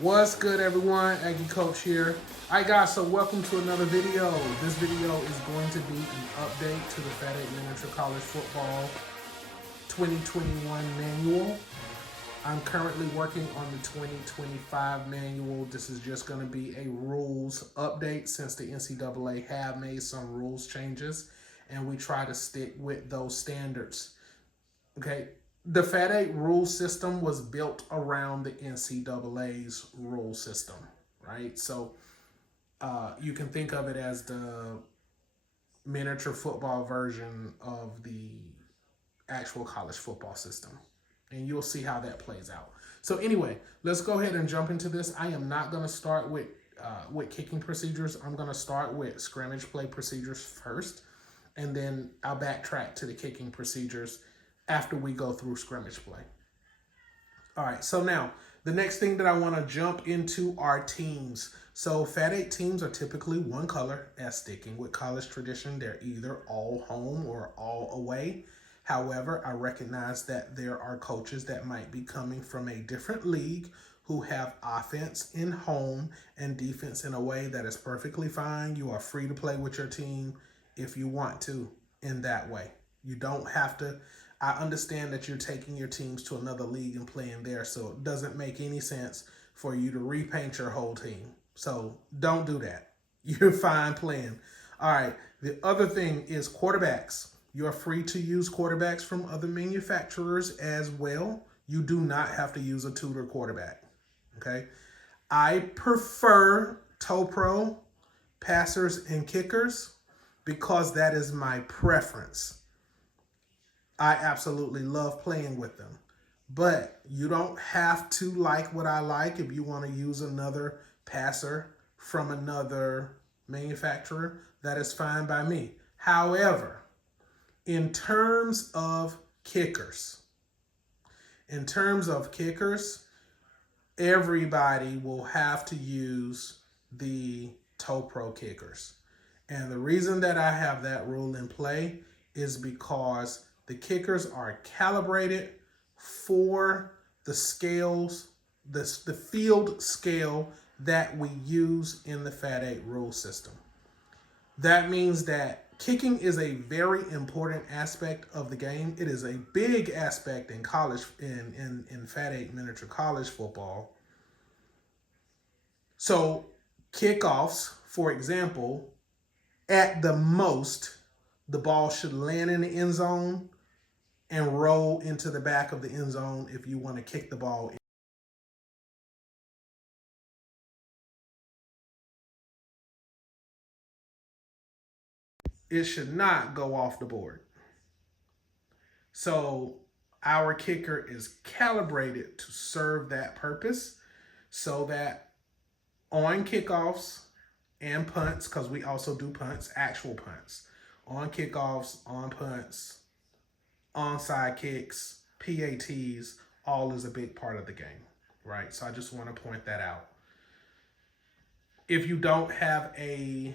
What's good, everyone? Aggie Coach here. Alright guys, so welcome to another video. This video is going to be an update to the FAT8 Miniature College Football 2021 manual. I'm currently working on the 2025 manual. This is just going to be a rules update since the NCAA have made some rules changes and we try to stick with those standards. Okay, the FAT8 rule system was built around the NCAA's rule system, right? So you can think of it as the miniature football version of the actual college football system. And you'll see how that plays out. So anyway, let's go ahead and jump into this. I am not going to start with kicking procedures. I'm going to start with scrimmage play procedures first, and then I'll backtrack to the kicking procedures after we go through scrimmage play. All right, so now the next thing that I want to jump into are teams. So FAT8 teams are typically one color, as sticking with college tradition. They're either all home or all away. However, I recognize that there are coaches that might be coming from a different league who have offense in home and defense in away. That is perfectly fine. You are free to play with your team if you want to in that way. You don't have to. I understand that you're taking your teams to another league and playing there, so it doesn't make any sense for you to repaint your whole team. So don't do that. You're fine playing. All right, the other thing is quarterbacks. You're free to use quarterbacks from other manufacturers as well. You do not have to use a tutor quarterback, okay? I prefer toe pro, passers, and kickers because that is my preference. I absolutely love playing with them. But you don't have to like what I like if you want to use another passer from another manufacturer. That is fine by me. However, in terms of kickers, everybody will have to use the toe pro kickers. And the reason that I have that rule in play is because the kickers are calibrated for the scales, the field scale that we use in the FAT8 rule system. That means that kicking is a very important aspect of the game. It is a big aspect in college, in FAT8 miniature college football. So kickoffs, for example, at the most, the ball should land in the end zone and roll into the back of the end zone if you want to kick the ball. It should not go off the board. So our kicker is calibrated to serve that purpose so that on kickoffs and punts, because we also do punts, actual punts, on kickoffs, on punts, onside kicks, PATs, all is a big part of the game, right? So I just want to point that out. If you don't have a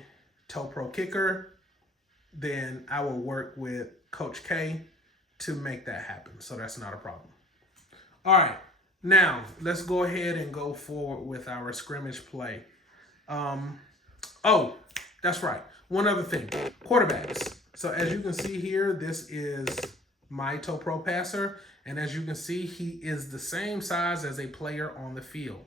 toe pro kicker, then I will work with Coach K to make that happen. So that's not a problem. All right, now let's go ahead and go forward with our scrimmage play. Oh, that's right. One other thing, quarterbacks. So as you can see here, this is my toe pro passer. And as you can see, he is the same size as a player on the field.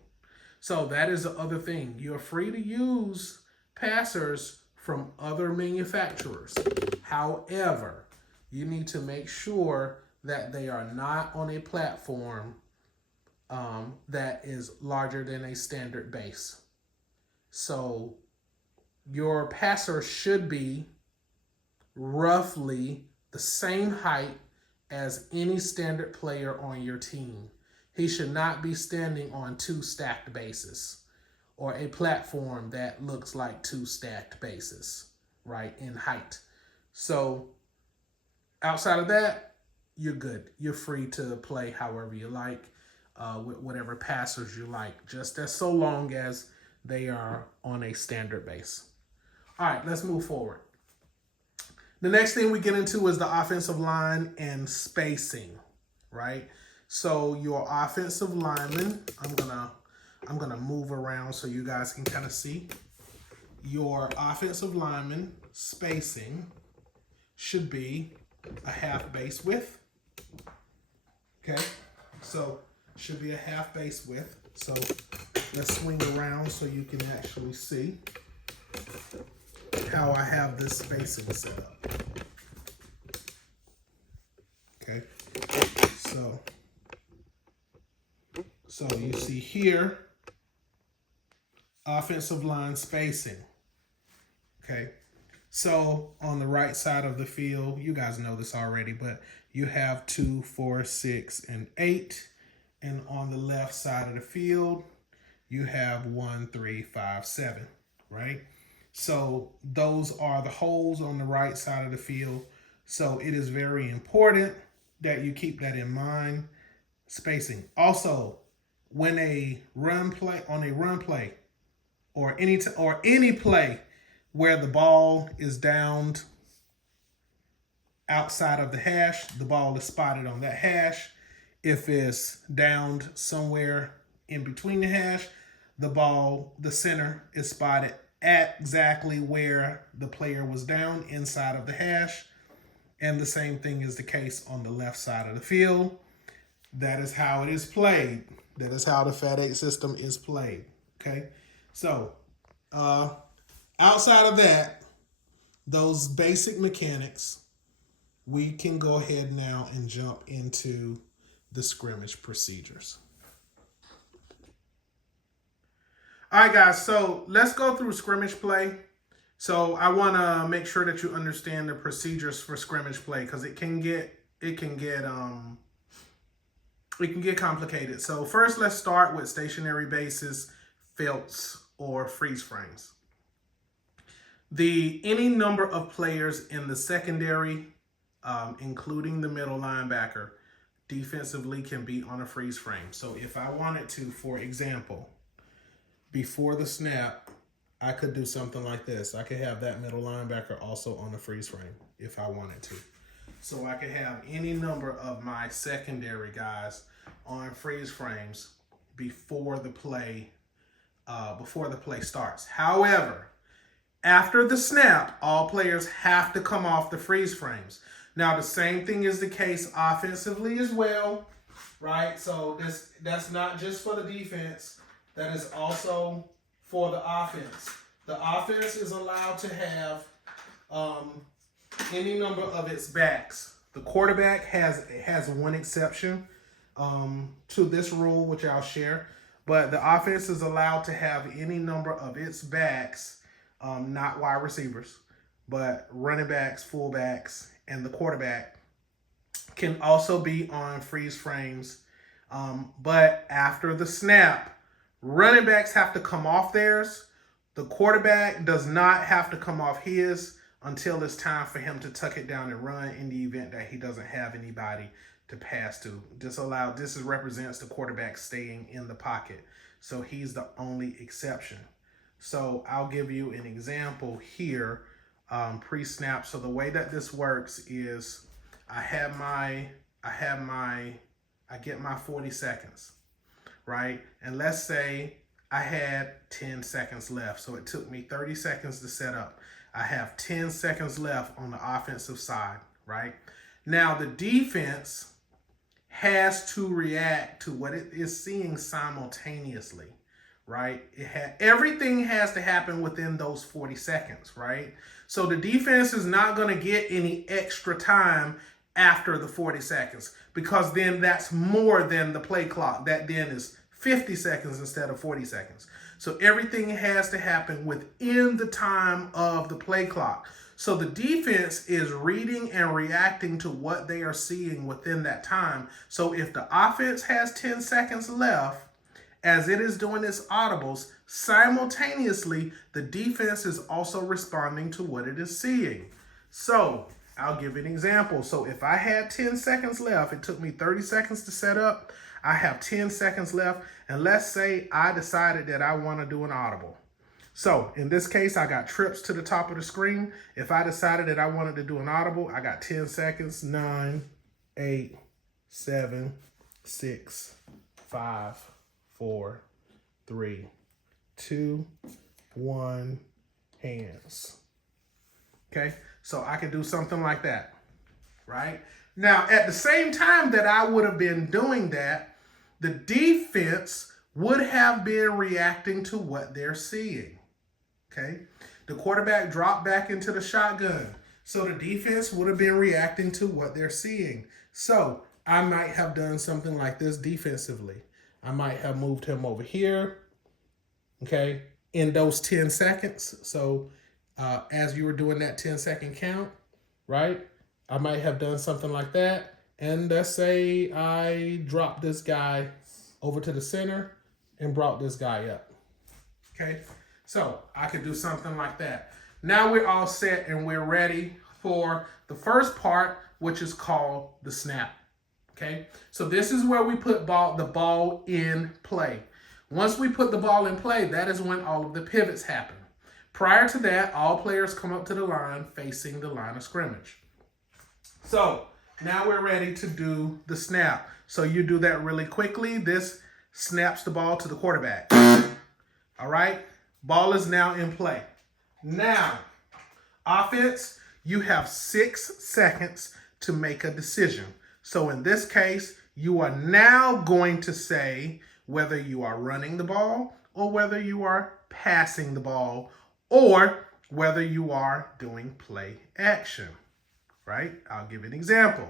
So that is the other thing. You're free to use passers from other manufacturers. However, you need to make sure that they are not on a platform that is larger than a standard base. So your passer should be roughly the same height as any standard player on your team. He should not be standing on two stacked bases or a platform that looks like two stacked bases, right, in height. So outside of that, you're good. You're free to play however you like, with whatever passers you like, just as so long as they are on a standard base. All right, let's move forward. The next thing we get into is the offensive line and spacing, right? So your offensive lineman, I'm going to move around so you guys can kind of see. Your offensive lineman spacing should be a half base width. Okay, so should be a half base width. So let's swing around so you can actually see how I have this spacing set up. Okay, so you see here, offensive line spacing. Okay, so on the right side of the field, you guys know this already, but you have 2, 4, 6, and 8. And on the left side of the field, you have 1, 3, 5, 7, right? So those are the holes on the right side of the field. So it is very important that you keep that in mind, spacing. Also, when a run play, or any play where the ball is downed outside of the hash, the ball is spotted on that hash. If it's downed somewhere in between the hash, the center is spotted at exactly where the player was down inside of the hash. And the same thing is the case on the left side of the field. That is how it is played. That is how the FAT8 system is played. Okay, so outside of that, those basic mechanics, we can go ahead now and jump into the scrimmage procedures. All right, guys, so let's go through scrimmage play. So I want to make sure that you understand the procedures for scrimmage play, because it can get complicated. So first, let's start with stationary bases, felts, or freeze frames. Any number of players in the secondary, including the middle linebacker, defensively can be on a freeze frame. So if I wanted to, for example, before the snap, I could do something like this. I could have that middle linebacker also on a freeze frame if I wanted to. So I could have any number of my secondary guys on freeze frames before the play starts. However, after the snap, all players have to come off the freeze frames. Now, the same thing is the case offensively as well, right? So that's not just for the defense. That is also for the offense. The offense is allowed to have any number of its backs. The quarterback has one exception to this rule, which I'll share. But the offense is allowed to have any number of its backs, not wide receivers, but running backs, fullbacks, and the quarterback can also be on freeze frames. But after the snap, running backs have to come off theirs. The quarterback does not have to come off his until it's time for him to tuck it down and run in the event that he doesn't have anybody to pass to. This represents the quarterback staying in the pocket. So he's the only exception. So I'll give you an example here, pre-snap. So the way that this works is I get my 40 seconds, right? And let's say I had 10 seconds left. So it took me 30 seconds to set up. I have 10 seconds left on the offensive side, right? Now the defense has to react to what it is seeing simultaneously, right? Everything has to happen within those 40 seconds, right? So the defense is not going to get any extra time after the 40 seconds, because then that's more than the play clock. That then is 50 seconds instead of 40 seconds. So everything has to happen within the time of the play clock. So the defense is reading and reacting to what they are seeing within that time. So if the offense has 10 seconds left, as it is doing its audibles, simultaneously, the defense is also responding to what it is seeing. So I'll give you an example. So if I had 10 seconds left, it took me 30 seconds to set up. I have 10 seconds left. And let's say I decided that I want to do an audible. So in this case, I got trips to the top of the screen. If I decided that I wanted to do an audible, I got 10 seconds, 9, 8, 7, 6, 5, 4, 3, 2, 1, hands. Okay, so I could do something like that, right? Now, at the same time that I would have been doing that, the defense would have been reacting to what they're seeing, okay? The quarterback dropped back into the shotgun, so the defense would have been reacting to what they're seeing. So I might have done something like this defensively. I might have moved him over here, okay, in those 10 seconds. So as you were doing that 10-second count, right, I might have done something like that. And let's say I dropped this guy over to the center and brought this guy up, okay? So I could do something like that. Now we're all set and we're ready for the first part, which is called the snap, okay? So this is where we put the ball in play. Once we put the ball in play, that is when all of the pivots happen. Prior to that, all players come up to the line facing the line of scrimmage. So now we're ready to do the snap. So you do that really quickly. This snaps the ball to the quarterback. All right, ball is now in play. Now, offense, you have 6 seconds to make a decision. So in this case, you are now going to say whether you are running the ball or whether you are passing the ball or whether you are doing play action, right? I'll give an example.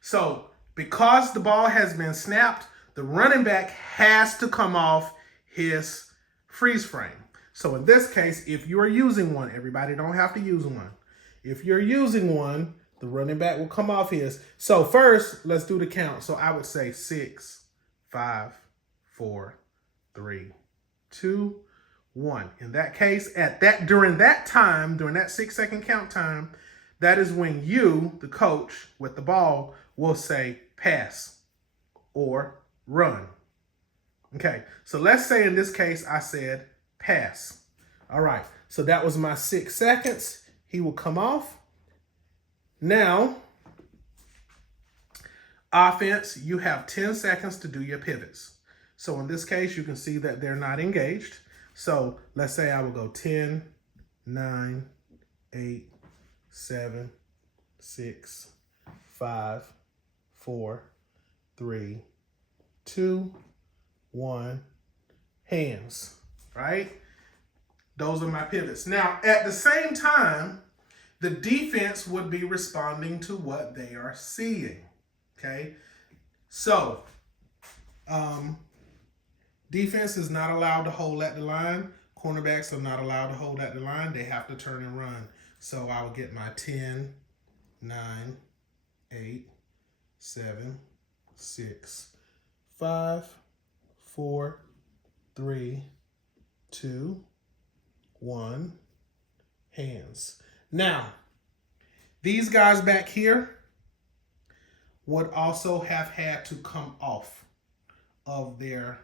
So because the ball has been snapped, the running back has to come off his freeze frame. So in this case, if you are using one, everybody don't have to use one. If you're using one, the running back will come off his. So first, let's do the count. So I would say 6, 5, 4, 3, 2, 1. In that case, during that 6-second count time, that is when you, the coach with the ball, will say pass or run. Okay, so let's say in this case I said pass. All right, so that was my 6 seconds. He will come off. Now, offense, you have 10 seconds to do your pivots. So in this case, you can see that they're not engaged. So let's say I will go 10, 9, 8, 7, 6, 5, 4, 3, 2, 1, hands, right? Those are my pivots. Now, at the same time, the defense would be responding to what they are seeing, okay? So, defense is not allowed to hold at the line. Cornerbacks are not allowed to hold at the line. They have to turn and run. So I will get my 10, 9, 8, 7, 6, 5, 4, 3, 2, 1, hands. Now, these guys back here would also have had to come off of their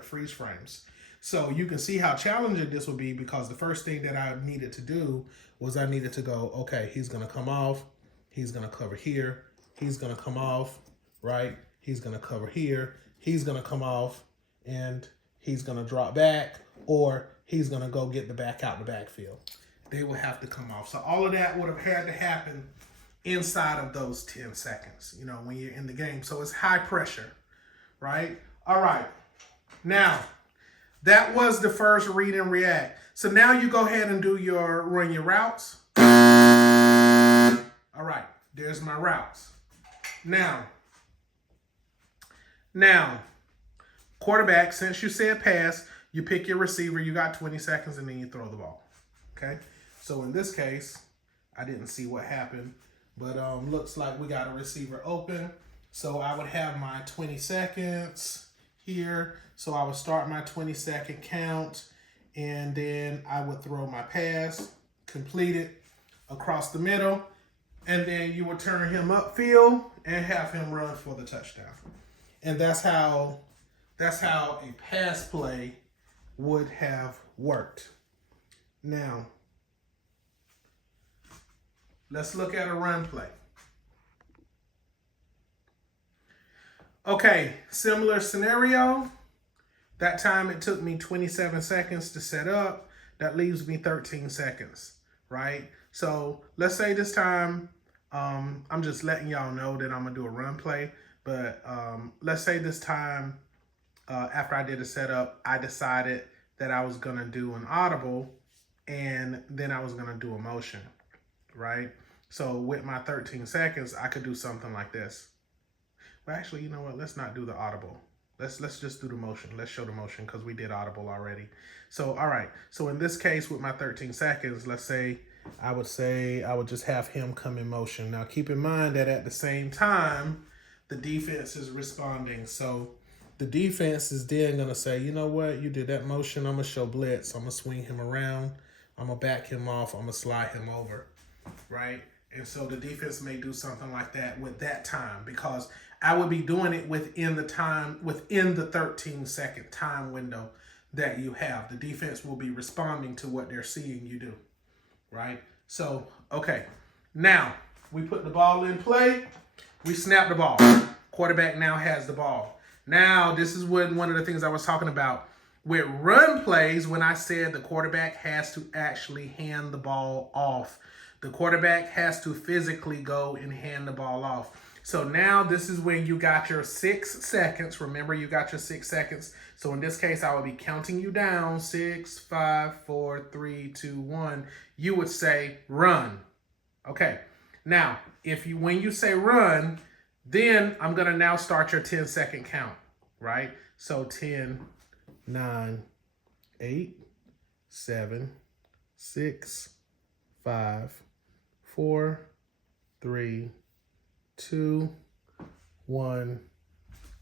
freeze frames. So you can see how challenging this would be, because the first thing that I needed to do was I needed to go, okay, he's going to come off. He's going to cover here. He's going to come off, right? He's going to cover here. He's going to come off, and he's going to drop back, or he's going to go get the back out the backfield. They will have to come off. So all of that would have had to happen inside of those 10 seconds, you know, when you're in the game. So it's high pressure, right? All right. Now, that was the first read and react. So now you go ahead and run your routes. All right, there's my routes. Now, quarterback, since you said pass, you pick your receiver, you got 20 seconds, and then you throw the ball, okay? So in this case, I didn't see what happened, but looks like we got a receiver open. So I would have my 20 seconds here. So I would start my 20-second count, and then I would throw my pass, complete it across the middle, and then you would turn him upfield and have him run for the touchdown. And that's how a pass play would have worked. Now, let's look at a run play. Okay, similar scenario. That time it took me 27 seconds to set up. That leaves me 13 seconds, right? So let's say this time, I'm just letting y'all know that I'm gonna do a run play, but let's say this time, after I did a setup, I decided that I was gonna do an audible and then I was gonna do a motion, right? So with my 13 seconds, I could do something like this. But actually, you know what? Let's not do the audible. Let's just do the motion. Let's show the motion because we did audible already. So, all right. So in this case, with my 13 seconds, let's say I would just have him come in motion. Now, keep in mind that at the same time, the defense is responding. So the defense is then going to say, you know what? You did that motion. I'm going to show blitz. I'm going to swing him around. I'm going to back him off. I'm going to slide him over, right? And so the defense may do something like that with that time because I would be doing it within the 13-second time window that you have. The defense will be responding to what they're seeing you do, right? So, okay. Now, we put the ball in play. We snap the ball. Quarterback now has the ball. Now, this is one of the things I was talking about. With run plays, when I said the quarterback has to actually hand the ball off. The quarterback has to physically go and hand the ball off. So now this is when you got your 6 seconds. Remember, you got your 6 seconds. So in this case, I will be counting you down. 6, 5, 4, 3, 2, 1. You would say run. Okay. Now, when you say run, then I'm going to now start your 10-second count, right? So 10, 9, 8, 7, 6, 5, 4, 3, 2, 1,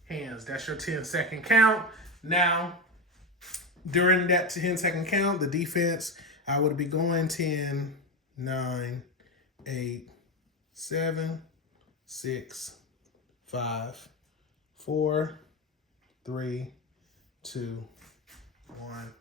hands. That's your 10-second count. Now, during that 10-second count, the defense, I would be going 10, 9, 8, 7, 6, 5, 4, 3, 2, 1.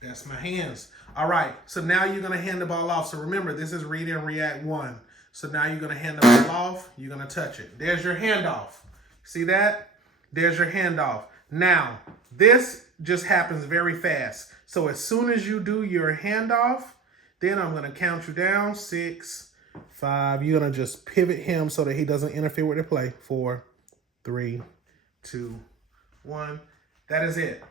That's my hands. All right, so now you're going to hand the ball off. So remember, this is read and react 1. So now you're going to hand the ball off. You're going to touch it. There's your handoff. See that? There's your handoff. Now, this just happens very fast. So as soon as you do your handoff, then I'm going to count you down. 6, 5. You're going to just pivot him so that he doesn't interfere with the play. 4, 3, 2, 1. That is it,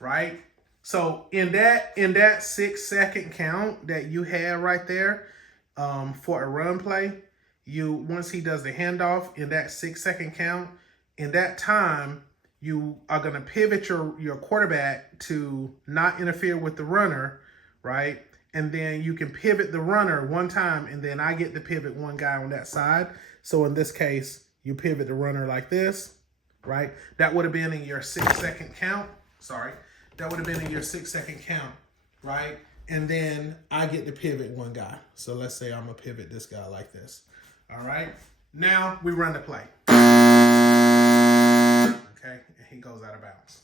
right? So in that 6-second count that you had right there for a run play, once he does the handoff in that 6-second count, in that time, you are going to pivot your quarterback to not interfere with the runner, right? And then you can pivot the runner one time, and then I get to pivot one guy on that side. So in this case, you pivot the runner like this, right? That would have been in your 6-second count. Sorry. That would have been in your 6-second count, right? And then I get to pivot one guy. So let's say I'm going to pivot this guy like this. All right. Now we run the play. Okay. And he goes out of bounds.